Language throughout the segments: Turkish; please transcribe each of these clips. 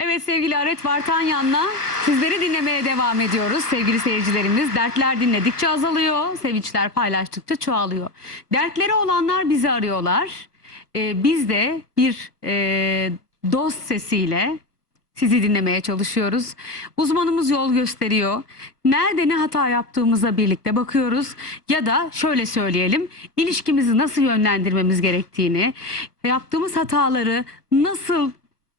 Evet sevgili Aret Vartanyan'la sizleri dinlemeye devam ediyoruz. Sevgili seyircilerimiz dertler dinledikçe azalıyor, sevinçler paylaştıkça çoğalıyor. Dertleri olanlar bizi arıyorlar. Ee, biz de bir e, dost sesiyle sizi dinlemeye çalışıyoruz. Uzmanımız yol gösteriyor. Nerede ne hata yaptığımıza birlikte bakıyoruz. Ya da şöyle söyleyelim, ilişkimizi nasıl yönlendirmemiz gerektiğini, yaptığımız hataları nasıl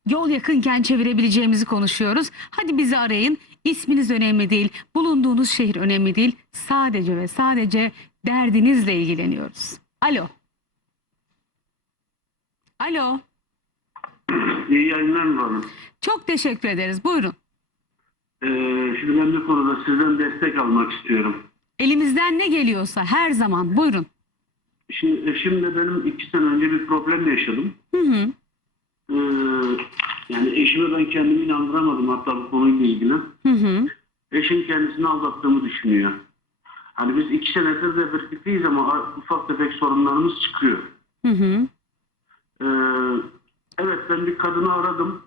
yol yakınken çevirebileceğimizi konuşuyoruz. Hadi bizi arayın. İsminiz önemli değil, bulunduğunuz şehir önemli değil. Sadece ve sadece derdinizle ilgileniyoruz. Alo. Alo. İyi yayınlar Hanım? Çok teşekkür ederiz. Buyurun. Ee, şimdi ben bir konuda sizden destek almak istiyorum. Elimizden ne geliyorsa her zaman buyurun. Şimdi eşimle benim iki sene önce bir problem yaşadım. Hı hı. Ee, yani eşime ben kendimi inandıramadım hatta bu konuyla ilgili. Hı hı. Eşim kendisini aldattığımı düşünüyor. Hani biz iki senedir de birlikteyiz ama ufak tefek sorunlarımız çıkıyor. Hı hı. Ee, evet ben bir kadını aradım.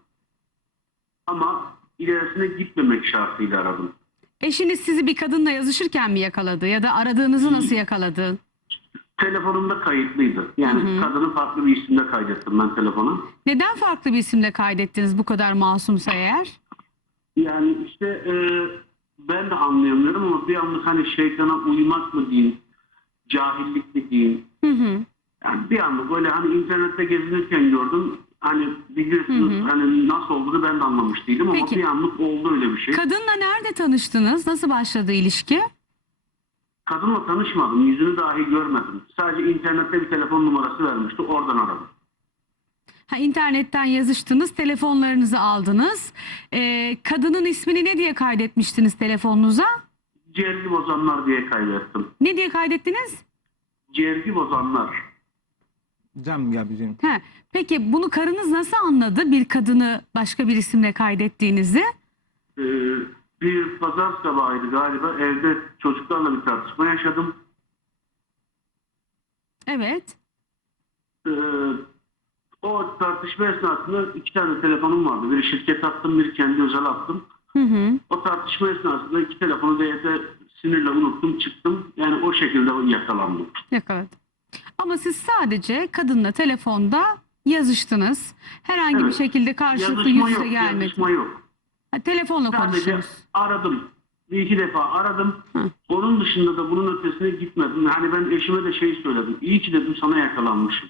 Ama ilerisine gitmemek şartıyla aradım. Eşiniz sizi bir kadınla yazışırken mi yakaladı ya da aradığınızı nasıl yakaladı? Telefonumda kayıtlıydı. Yani Hı hı. kadını farklı bir isimde kaydettim ben telefonu. Neden farklı bir isimle kaydettiniz bu kadar masumsa eğer? Yani işte e, ben de anlayamıyorum ama bir anlık hani şeytana uymak mı diyeyim, cahillik mi diyeyim. Hı hı. Yani bir anlık böyle hani internette gezinirken gördüm. Hani biliyorsunuz Hı hı. hani nasıl olduğunu ben de anlamış değilim ama Peki. bir anlık oldu öyle bir şey. Kadınla nerede tanıştınız? Nasıl başladı ilişki? Kadınla tanışmadım, yüzünü dahi görmedim. Sadece internette bir telefon numarası vermişti, oradan aradım. Ha, internetten yazıştınız, telefonlarınızı aldınız. Ee, kadının ismini ne diye kaydetmiştiniz telefonunuza? Cergi bozanlar diye kaydettim. Ne diye kaydettiniz? Cergi bozanlar. Cem gel bizim. Ha, peki bunu karınız nasıl anladı bir kadını başka bir isimle kaydettiğinizi? Ee, bir pazar sabahıydı galiba evde çocuklarla bir tartışma yaşadım. Evet. Ee, o tartışma esnasında iki tane telefonum vardı. Biri şirket attım, biri kendi özel attım. Hı hı. O tartışma esnasında iki telefonu da evde sinirle unuttum, çıktım. Yani o şekilde yakalandım. Yakaladım. Ama siz sadece kadınla telefonda yazıştınız. Herhangi bir Evet. şekilde karşılıklı Yazışma yüz yüze yok, gelmedi. yazışma yok. Ha, telefonla Sadece aradım. Bir iki defa aradım. Hı. Onun dışında da bunun ötesine gitmedim. Hani ben eşime de şey söyledim. İyi ki dedim sana yakalanmışım.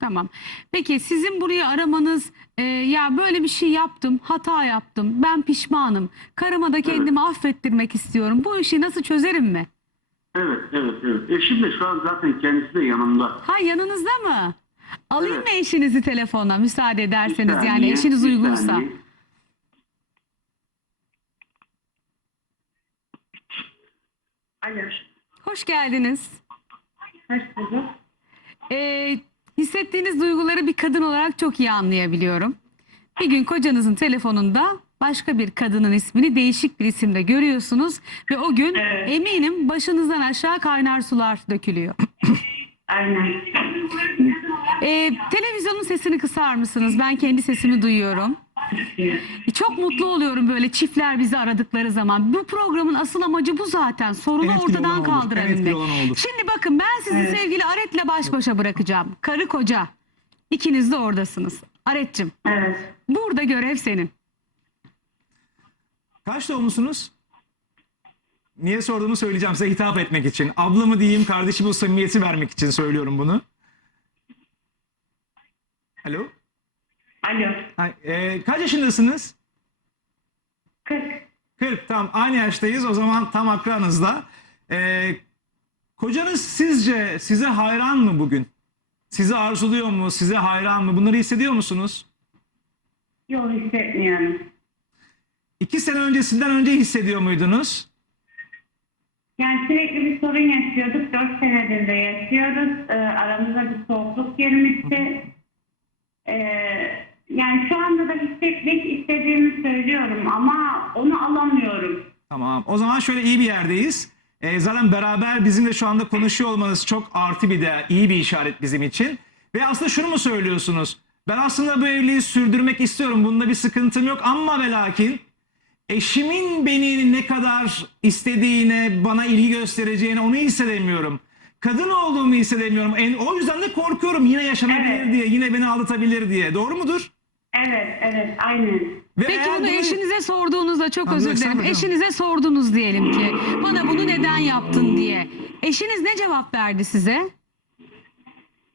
Tamam. Peki sizin buraya aramanız e, ya böyle bir şey yaptım, hata yaptım, ben pişmanım. Karıma da kendimi affettirmek istiyorum. Bu işi nasıl çözerim mi? Evet, evet, evet. Eşim de şu an zaten kendisi de yanımda. Ha yanınızda mı? Alayım Evet. mı eşinizi telefona müsaade Bir ederseniz yani saniye, eşiniz bir uygunsa. saniye. Alo. Hoş geldiniz. Hoş bulduk. Ee, hissettiğiniz duyguları bir kadın olarak çok iyi anlayabiliyorum. Bir gün kocanızın telefonunda başka bir kadının ismini değişik bir isimde görüyorsunuz ve o gün Evet. eminim başınızdan aşağı kaynar sular dökülüyor. Aynen. Ee, televizyonun sesini kısar mısınız? Ben kendi sesimi duyuyorum. Çok mutlu oluyorum böyle çiftler bizi aradıkları zaman. Bu programın asıl amacı bu zaten. Sorunu En etkili ortadan olan en kaldırabilmek. etkili olan. Şimdi bakın ben sizi Evet. sevgili Aret'le baş başa bırakacağım. Karı koca. İkiniz de oradasınız. Aret'cim Evet. burada görev senin. Kaç doğumlusunuz? Niye sorduğumu söyleyeceğim size hitap etmek için. Ablamı diyeyim kardeşim o samimiyeti vermek için söylüyorum bunu. Alo. Alo. E, kaç yaşındasınız? 40. 40 tam aynı yaştayız o zaman tam akranızda. E, kocanız sizce size hayran mı bugün? Sizi arzuluyor mu? Size hayran mı? Bunları hissediyor musunuz? Yok hissetmiyorum. İki sene öncesinden önce hissediyor muydunuz? Yani sürekli bir sorun yaşıyorduk. 4 senedir de yaşıyoruz. Ee, aramızda bir soğukluk girmişti. Ee, yani şu anda da hissetmek istediğimi söylüyorum ama onu alamıyorum. Tamam. O zaman şöyle iyi bir yerdeyiz. Ee, zaten beraber bizimle şu anda konuşuyor olmanız çok artı bir de iyi bir işaret bizim için. Ve aslında şunu mu söylüyorsunuz? Ben aslında bu evliliği sürdürmek istiyorum. Bunda bir sıkıntım yok ama ve lakin eşimin beni ne kadar istediğine, bana ilgi göstereceğine onu hissedemiyorum. Kadın olduğumu hissedemiyorum. En, o yüzden de korkuyorum yine yaşanabilir Evet. diye, yine beni aldatabilir diye. Doğru mudur? Evet, evet, aynen. Ve Peki eğer bunu eşinize sorduğunuzda çok özür dilerim. Eşinize sordunuz diyelim ki. Bana bunu neden yaptın diye. Eşiniz ne cevap verdi size?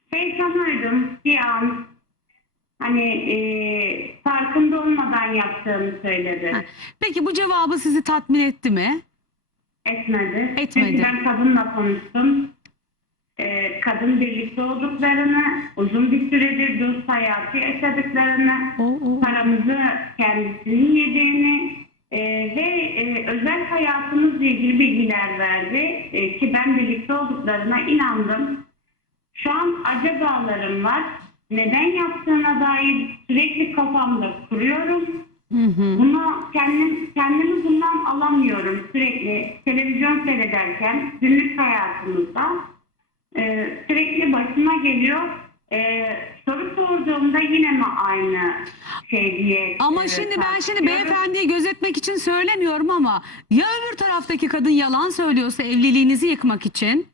Heyecanlıydım bir an. Hani e, farkında olmadan yaptığımı söyledi. Peki bu cevabı sizi tatmin etti mi? Etmedi. Etmedi. Çünkü ben kadınla konuştum. E, kadın birlikte olduklarını, uzun bir süredir dost hayatı yaşadıklarını, O, o. paramızı kendisinin yediğini e, ve e, özel hayatımızla ilgili bilgiler verdi E, ki ben birlikte olduklarına inandım. Şu an acabalarım var. Neden yaptığına dair sürekli kafamda kuruyorum. Hı hı. Bunu kendim kendimi bundan alamıyorum. Sürekli televizyon seyrederken günlük hayatımızda e, sürekli başıma geliyor. E, soru sorduğumda yine mi aynı şey diye. Ama e, şimdi ben şimdi beyefendiyi gözetmek için söylemiyorum ama ya öbür taraftaki kadın yalan söylüyorsa evliliğinizi yıkmak için?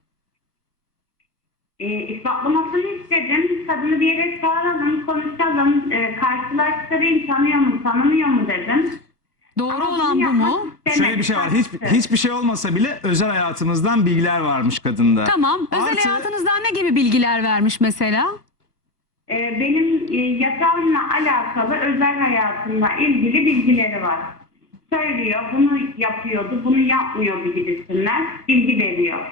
E, ispatlamasını istedim. Kadını bir yere çağıralım, konuşalım, e, karşılaştırayım, tanıyor mu, tanımıyor mu dedim. Doğru Ama olan bu mu? Şöyle bir şey var. Hiç, hiçbir şey olmasa bile özel hayatımızdan bilgiler varmış kadında. Tamam. Özel Artı- hayatınızdan ne gibi bilgiler vermiş mesela? E, benim e, yatağımla alakalı özel hayatımla ilgili bilgileri var. Söylüyor, bunu yapıyordu, bunu yapmıyordu gibisinden bilgi veriyor.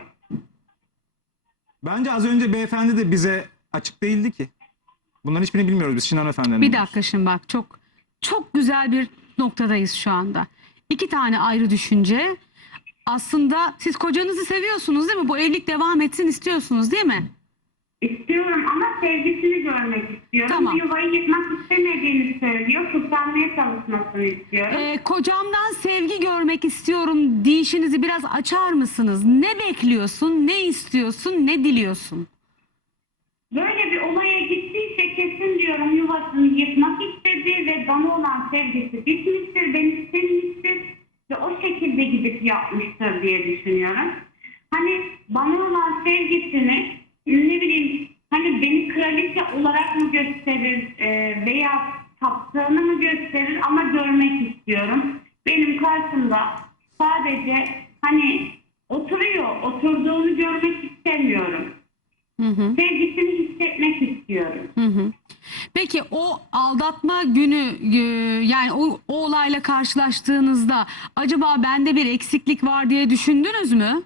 Bence az önce beyefendi de bize açık değildi ki. Bunların hiçbirini bilmiyoruz biz Şinan Efendi'nin. Bir dakika şimdi bak çok çok güzel bir noktadayız şu anda. İki tane ayrı düşünce. Aslında siz kocanızı seviyorsunuz değil mi? Bu evlilik devam etsin istiyorsunuz değil mi? İstiyorum ama sevgisini görmek istiyorum. Tamam. Yuvayı yıkmak istemediğini söylüyor. Kurtarmaya çalışmasını istiyorum. Ee, kocamdan sevgi görmek istiyorum deyişinizi biraz açar mısınız? Ne bekliyorsun, ne istiyorsun, ne diliyorsun? Böyle bir olaya gittiyse kesin diyorum yuvasını yıkmak istedi ve bana olan sevgisi bitmiştir, beni sevmiştir ve o şekilde gidip yapmıştır diye düşünüyorum. Hani bana olan sevgisini ne bileyim hani beni kraliçe olarak mı gösterir e, veya taptığını mı gösterir ama görmek istiyorum. Benim karşımda sadece hani oturuyor, oturduğunu görmek istemiyorum. Hı hı. Sevgisini hissetmek istiyorum. Hı hı. Peki o aldatma günü e, yani o, o olayla karşılaştığınızda acaba bende bir eksiklik var diye düşündünüz mü?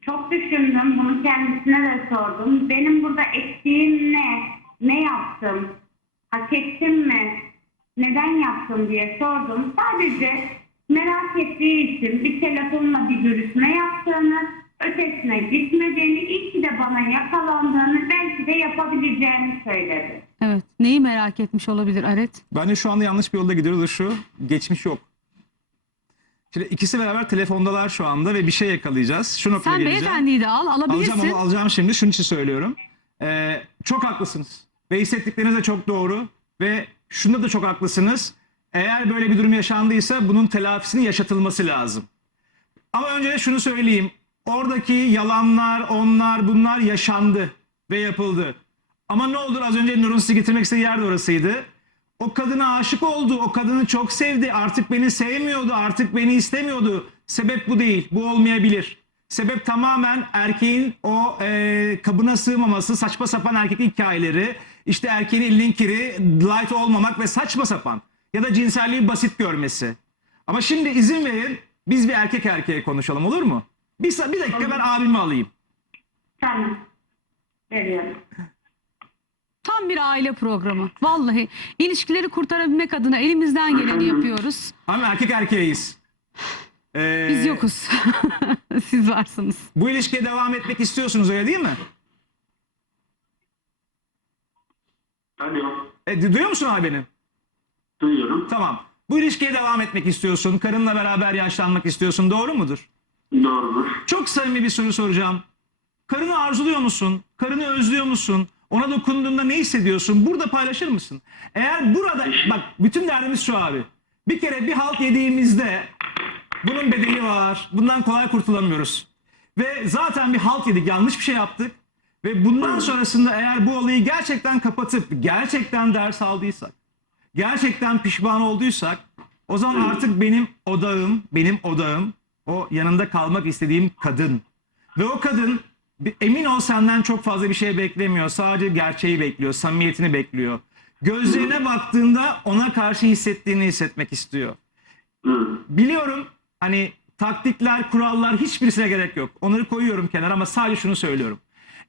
Çok düşündüm. Bunu kendisine de sordum. Benim burada eksiğim ne? Ne yaptım? Hak ettim mi? Neden yaptım diye sordum. Sadece merak ettiği için bir telefonla bir görüşme yaptığını, ötesine gitmediğini, iyi ki de bana yakalandığını, belki de yapabileceğini söyledi. Evet. Neyi merak etmiş olabilir Aret? Bence şu anda yanlış bir yolda gidiyoruz da şu. Geçmiş yok. Şimdi ikisi beraber telefondalar şu anda ve bir şey yakalayacağız. Şu noktaya Sen geleceğim. beyefendiyi de al, alabilirsin. Alacağım ama alacağım şimdi. Şunun için söylüyorum. Ee, çok haklısınız. Ve hissettikleriniz de çok doğru. Ve şunda da çok haklısınız. Eğer böyle bir durum yaşandıysa bunun telafisini yaşatılması lazım. Ama önce de şunu söyleyeyim. Oradaki yalanlar, onlar, bunlar yaşandı ve yapıldı. Ama ne olur az önce Nur'un sizi getirmek istediği yer de orasıydı. O kadına aşık oldu, o kadını çok sevdi, artık beni sevmiyordu, artık beni istemiyordu. Sebep bu değil, bu olmayabilir. Sebep tamamen erkeğin o e, kabına sığmaması, saçma sapan erkek hikayeleri, işte erkeğin elinin kiri, light olmamak ve saçma sapan. Ya da cinselliği basit görmesi. Ama şimdi izin verin, biz bir erkek erkeğe konuşalım olur mu? Bir, sa- bir dakika ben abimi alayım. Tamam. Veriyorum. Tam bir aile programı. Vallahi ilişkileri kurtarabilmek adına elimizden geleni yapıyoruz. Ama erkek erkeğiz. Ee, Biz yokuz. Siz varsınız. Bu ilişkiye devam etmek istiyorsunuz öyle değil mi? Alo. E, du- duyuyor musun abi beni? Duyuyorum. Tamam. Bu ilişkiye devam etmek istiyorsun. Karınla beraber yaşlanmak istiyorsun. Doğru mudur? Doğrudur. Çok samimi bir soru soracağım. Karını arzuluyor musun? Karını özlüyor musun? Ona dokunduğunda ne hissediyorsun? Burada paylaşır mısın? Eğer burada bak bütün derdimiz şu abi. Bir kere bir halt yediğimizde bunun bedeli var. Bundan kolay kurtulamıyoruz. Ve zaten bir halt yedik. Yanlış bir şey yaptık. Ve bundan sonrasında eğer bu olayı gerçekten kapatıp gerçekten ders aldıysak, gerçekten pişman olduysak o zaman artık benim odağım, benim odağım o yanında kalmak istediğim kadın. Ve o kadın emin ol senden çok fazla bir şey beklemiyor. Sadece gerçeği bekliyor, samimiyetini bekliyor. Gözlerine baktığında ona karşı hissettiğini hissetmek istiyor. Biliyorum hani taktikler, kurallar hiçbirisine gerek yok. Onları koyuyorum kenara ama sadece şunu söylüyorum.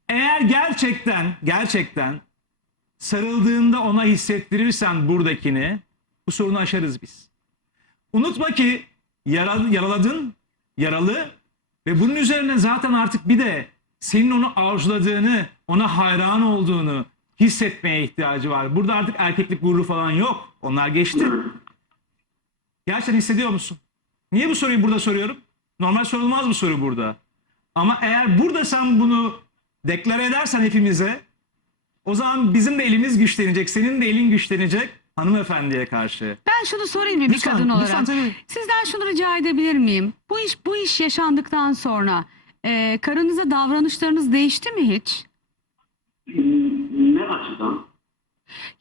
Eğer gerçekten, gerçekten sarıldığında ona hissettirirsen buradakini bu sorunu aşarız biz. Unutma ki yaraladın, yaralı ve bunun üzerine zaten artık bir de senin onu arzuladığını, ona hayran olduğunu hissetmeye ihtiyacı var. Burada artık erkeklik gururu falan yok. Onlar geçti. Gerçekten hissediyor musun? Niye bu soruyu burada soruyorum? Normal sorulmaz bu soru burada. Ama eğer burada sen bunu deklare edersen hepimize o zaman bizim de elimiz güçlenecek, senin de elin güçlenecek hanımefendiye karşı. Ben şunu sorayım mı bir Lütfen, kadın olarak? lütfen tabii. Sizden şunu rica edebilir miyim? Bu iş bu iş yaşandıktan sonra e, karınıza davranışlarınız değişti mi hiç? Ne açıdan?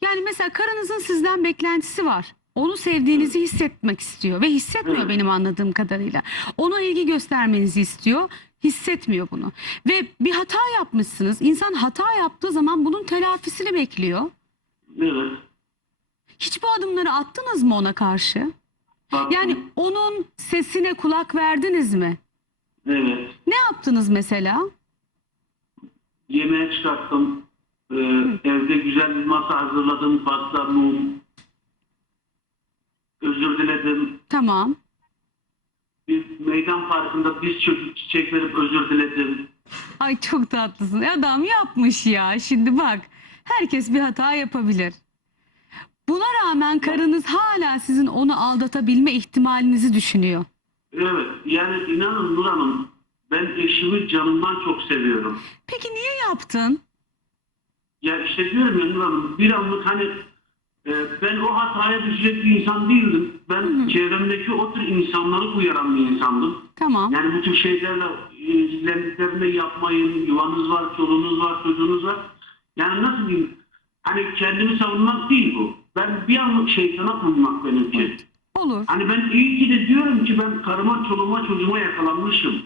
Yani mesela karınızın sizden beklentisi var. Onu sevdiğinizi hissetmek istiyor ve hissetmiyor Evet. benim anladığım kadarıyla. Ona ilgi göstermenizi istiyor, hissetmiyor bunu. Ve bir hata yapmışsınız. İnsan hata yaptığı zaman bunun telafisini bekliyor. Evet. Hiç bu adımları attınız mı ona karşı? Bak- Yani onun sesine kulak verdiniz mi? Evet. Ne yaptınız mesela? Yemeğe çıkarttım. Ee, evde güzel bir masa hazırladım. Pasta, mum. Özür diledim. Tamam. Bir meydan parkında biz çocuk çiçek verip özür diledim. Ay çok tatlısın. Adam yapmış ya. Şimdi bak. Herkes bir hata yapabilir. Buna rağmen karınız hala sizin onu aldatabilme ihtimalinizi düşünüyor. Evet. Yani inanın Nur Hanım ben eşimi canımdan çok seviyorum. Peki niye yaptın? Ya işte diyorum ya Nur Hanım bir anlık hani e, ben o hataya düşecek bir insan değildim. Ben çevremdeki o tür insanları uyaran bir insandım. Tamam. Yani bu tür şeylerle ilgilendiklerinde yapmayın. Yuvanız var, çoluğunuz var, çocuğunuz var. Yani nasıl diyeyim? Hani kendimi savunmak değil bu. Ben bir anlık şeytana uymak benimki. Olur. Hani ben iyi ki de diyorum ki ben karıma, çoluğuma, çocuğuma yakalanmışım.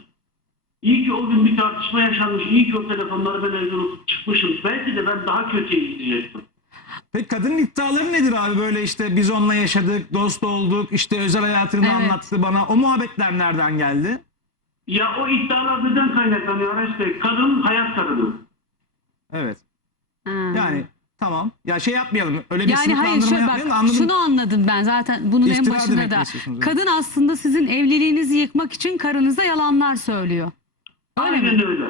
İyi ki o gün bir tartışma yaşanmış. İyi ki o telefonları ben evden alıp çıkmışım. Belki de ben daha kötüye gidecektim. Peki kadının iddiaları nedir abi böyle işte biz onunla yaşadık, dost olduk, işte özel hayatını Evet. anlattı bana. O muhabbetler nereden geldi? Ya o iddialar neden kaynaklanıyor Bey? Kadın hayat kadını. Evet. Ha. Yani tamam. Ya şey yapmayalım. Öyle bir Yani hayır şöyle bak Anladım. şunu anladım ben zaten bunun en İftira başında demek da. Kadın aslında sizin evliliğinizi yıkmak için karınıza yalanlar söylüyor. Öyle Aynen mi? öyle.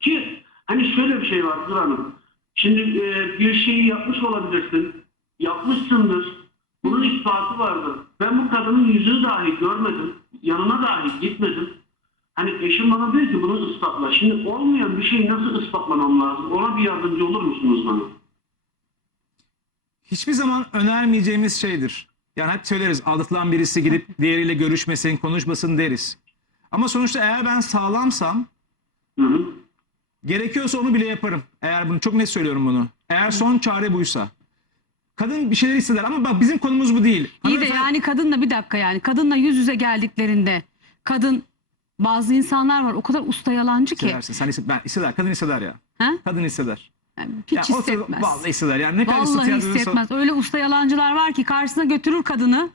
Ki hani şöyle bir şey var Nur Hanım. Şimdi e, bir şeyi yapmış olabilirsin. Yapmışsındır. Bunun ispatı vardır. Ben bu kadının yüzünü dahi görmedim. Yanına dahi gitmedim. Hani eşim bana diyor ki bunu ispatla. Şimdi olmayan bir şeyi nasıl ispatlamam lazım? Ona bir yardımcı olur musunuz bana? Hiçbir zaman önermeyeceğimiz şeydir. Yani hep söyleriz aldatılan birisi gidip diğeriyle görüşmesin, konuşmasın deriz. Ama sonuçta eğer ben sağlamsam Hı hı. gerekiyorsa onu bile yaparım. Eğer bunu çok net söylüyorum bunu. Eğer son çare buysa. Kadın bir şeyler hisseder ama bak bizim konumuz bu değil. İyi de Hanımefendi- yani kadınla bir dakika yani kadınla yüz yüze geldiklerinde kadın bazı insanlar var o kadar usta yalancı ki. Hissedersin. Sen hisseder, ben hisseder. Kadın hisseder ya. Ha? Kadın hisseder. Yani hiç Ya o hissetmez. Vallahi hisseder. Yani ne kadar Vallahi hissetmez. Öyle usta yalancılar var ki karşısına götürür kadını.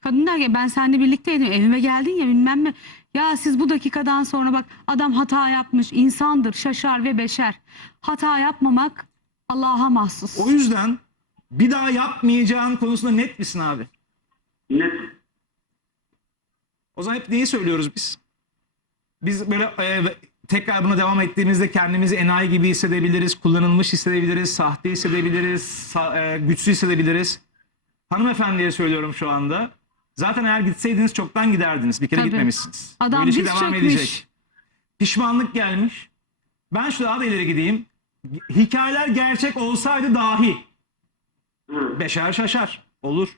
Kadın der ki ben seninle birlikteydim evime geldin ya bilmem mi. Ya siz bu dakikadan sonra bak adam hata yapmış insandır şaşar ve beşer. Hata yapmamak Allah'a mahsus. O yüzden bir daha yapmayacağın konusunda net misin abi? Net. O zaman hep neyi söylüyoruz biz? Biz böyle e, tekrar buna devam ettiğimizde kendimizi enayi gibi hissedebiliriz, kullanılmış hissedebiliriz, sahte hissedebiliriz, sa- e, güçsüz hissedebiliriz. Hanımefendiye söylüyorum şu anda. Zaten eğer gitseydiniz çoktan giderdiniz. Bir kere Tabii. gitmemişsiniz. Adam Bu ilişki diz devam çökmüş. edecek. Pişmanlık gelmiş. Ben şu daha da ileri gideyim. hikayeler gerçek olsaydı dahi beşer şaşar olur.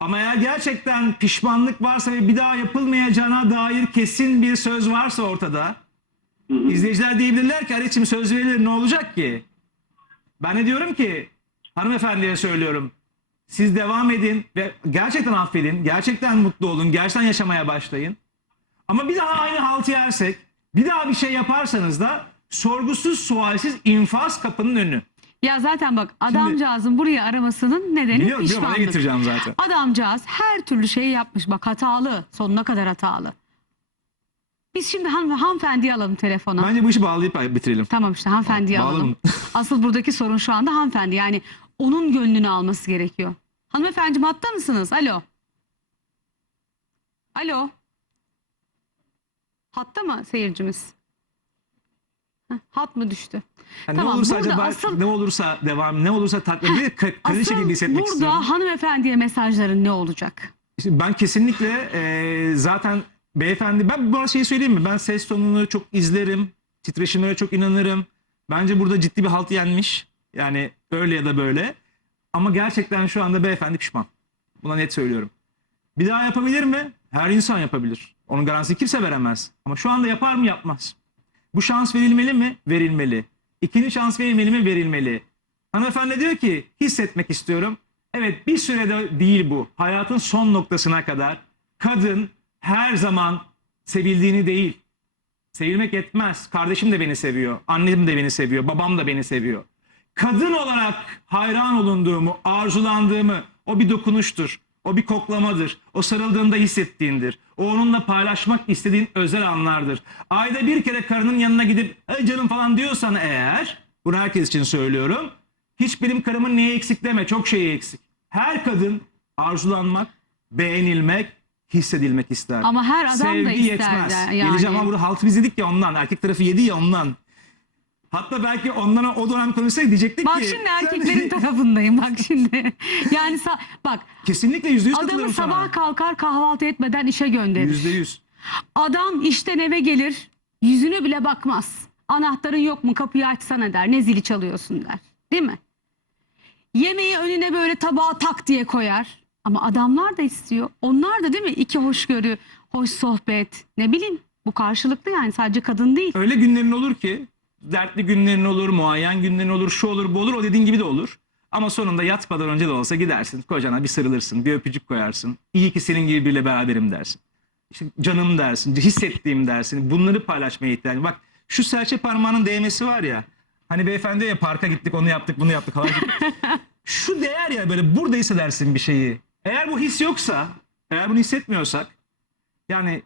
Ama eğer gerçekten pişmanlık varsa ve bir daha yapılmayacağına dair kesin bir söz varsa ortada Hı hı. izleyiciler diyebilirler ki Arif'ciğim söz verilir ne olacak ki? Ben de diyorum ki hanımefendiye söylüyorum. Siz devam edin ve gerçekten affedin. Gerçekten mutlu olun. Gerçekten yaşamaya başlayın. Ama bir daha aynı haltı yersek, bir daha bir şey yaparsanız da sorgusuz sualsiz infaz kapının önü. Ya zaten bak adamcağızın buraya aramasının nedeni Biliyorum biliyorum oraya pişmanlık. getireceğim zaten. Adamcağız her türlü şeyi yapmış. Bak hatalı. Sonuna kadar hatalı. Biz şimdi han hanımefendiyi alalım telefona. Bence bu işi bağlayıp bitirelim. Tamam işte hanımefendiyi Bağlayalım. alalım. Asıl buradaki sorun şu anda hanımefendi. Yani onun gönlünü alması gerekiyor. Hanımefendiciğim hatta mısınız? Alo. Alo. Hatta mı seyircimiz? Heh, Hat mı düştü? Yani Tamam, ne olursa burada acaba asıl- ne olursa devam ne olursa tatmin bir kraliçe gibi hissetmek burada istiyorum. hanımefendiye mesajların ne olacak? İşte ben kesinlikle e, zaten beyefendi ben bu şeyi söyleyeyim mi? Ben ses tonunu çok izlerim. Titreşimlere çok inanırım. Bence burada ciddi bir halt yenmiş. Yani öyle ya da böyle. Ama gerçekten şu anda beyefendi pişman. Buna net söylüyorum. Bir daha yapabilir mi? Her insan yapabilir. Onun garantisini kimse veremez. Ama şu anda yapar mı? Yapmaz. Bu şans verilmeli mi? Verilmeli. İkinci şans verilmeli mi? Verilmeli. Hanımefendi diyor ki hissetmek istiyorum. Evet bir sürede değil bu. Hayatın son noktasına kadar kadın her zaman sevildiğini değil. Sevilmek yetmez. Kardeşim de beni seviyor. Annem de beni seviyor. Babam da beni seviyor. Kadın olarak hayran olunduğumu, arzulandığımı o bir dokunuştur. O bir koklamadır. O sarıldığında hissettiğindir. O onunla paylaşmak istediğin özel anlardır. Ayda bir kere karının yanına gidip "Ay canım falan diyorsan eğer, bunu herkes için söylüyorum. Hiç benim karımın neyi eksik deme, çok şeyi eksik. Her kadın arzulanmak, beğenilmek, hissedilmek ister. Ama her adam da Sevgi ister yetmez. de yani. Geleceğim ama burada haltı biz yedik ya ondan. Erkek tarafı yedi ya ondan. Hatta belki ondan o dönem konuşsaydık diyecektik Bak ki. şimdi sen- erkeklerin tarafındayım bak şimdi. Yani sa- bak Kesinlikle yüzde yüz adamı katılıyorum sabah sana. kalkar kahvaltı etmeden işe gönderir. Yüzde yüz. Adam işten eve gelir yüzüne bile bakmaz. Anahtarın yok mu kapıyı açsana der. Ne zili çalıyorsun der. Değil mi? Yemeği önüne böyle tabağa tak diye koyar. Ama adamlar da istiyor. Onlar da değil mi? İki hoşgörü, hoş sohbet. Ne bileyim bu karşılıklı yani sadece kadın değil. Öyle günlerin olur ki dertli günlerin olur, muayyen günlerin olur, şu olur, bu olur, o dediğin gibi de olur. Ama sonunda yatmadan önce de olsa gidersin, kocana bir sarılırsın, bir öpücük koyarsın. İyi ki senin gibi biriyle beraberim dersin. İşte canım dersin, hissettiğim dersin. Bunları paylaşmaya ihtiyacım. Bak şu serçe parmağının değmesi var ya. Hani beyefendi ya parka gittik, onu yaptık, bunu yaptık, şu değer ya böyle burada hissedersin bir şeyi. Eğer bu his yoksa, eğer bunu hissetmiyorsak yani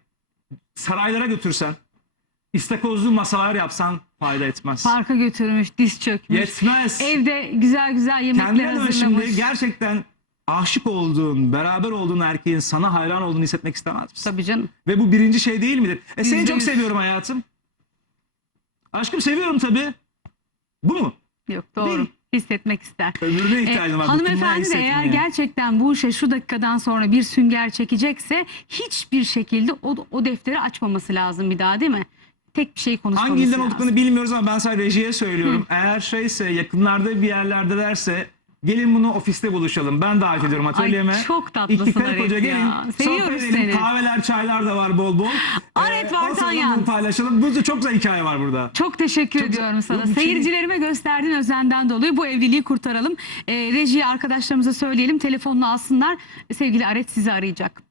saraylara götürsen, istakozlu masalar yapsan fayda etmez. Parka götürmüş, diz çökmüş. Yetmez. Evde güzel güzel yemekler Kendine dön hazırlamış. şimdi gerçekten aşık olduğun, beraber olduğun erkeğin sana hayran olduğunu hissetmek istemez misin? Tabii canım. Ve bu birinci şey değil midir? E seni Yüzde çok yüz. seviyorum hayatım. Aşkım seviyorum tabii. Bu mu? Yok doğru. Değil. Hissetmek ister. Öbürüne E, ihtiyacım var. hanımefendi eğer gerçekten bu işe şu dakikadan sonra bir sünger çekecekse hiçbir şekilde o, o defteri açmaması lazım bir daha değil mi? Tek bir şey konuşmaması Hangi ilden lazım. olduklarını bilmiyoruz ama ben sadece rejiye söylüyorum. Eğer şeyse yakınlarda bir yerlerde derse gelin bunu ofiste buluşalım. Ben davet ediyorum atölyeme. çok tatlısın İki karı koca ya. gelin. Seviyoruz sohbet edelim. seni. Kahveler, çaylar da var bol bol. Aret Ee, var, o sırada Tanyan. bunu paylaşalım. Bu çok güzel hikaye var burada. Çok teşekkür Çok ediyorum sana. Yok, şey. Seyircilerime gösterdiğin özenden dolayı bu evliliği kurtaralım. Ee, rejiye arkadaşlarımıza söyleyelim. Telefonla alsınlar. Sevgili Aret sizi arayacak.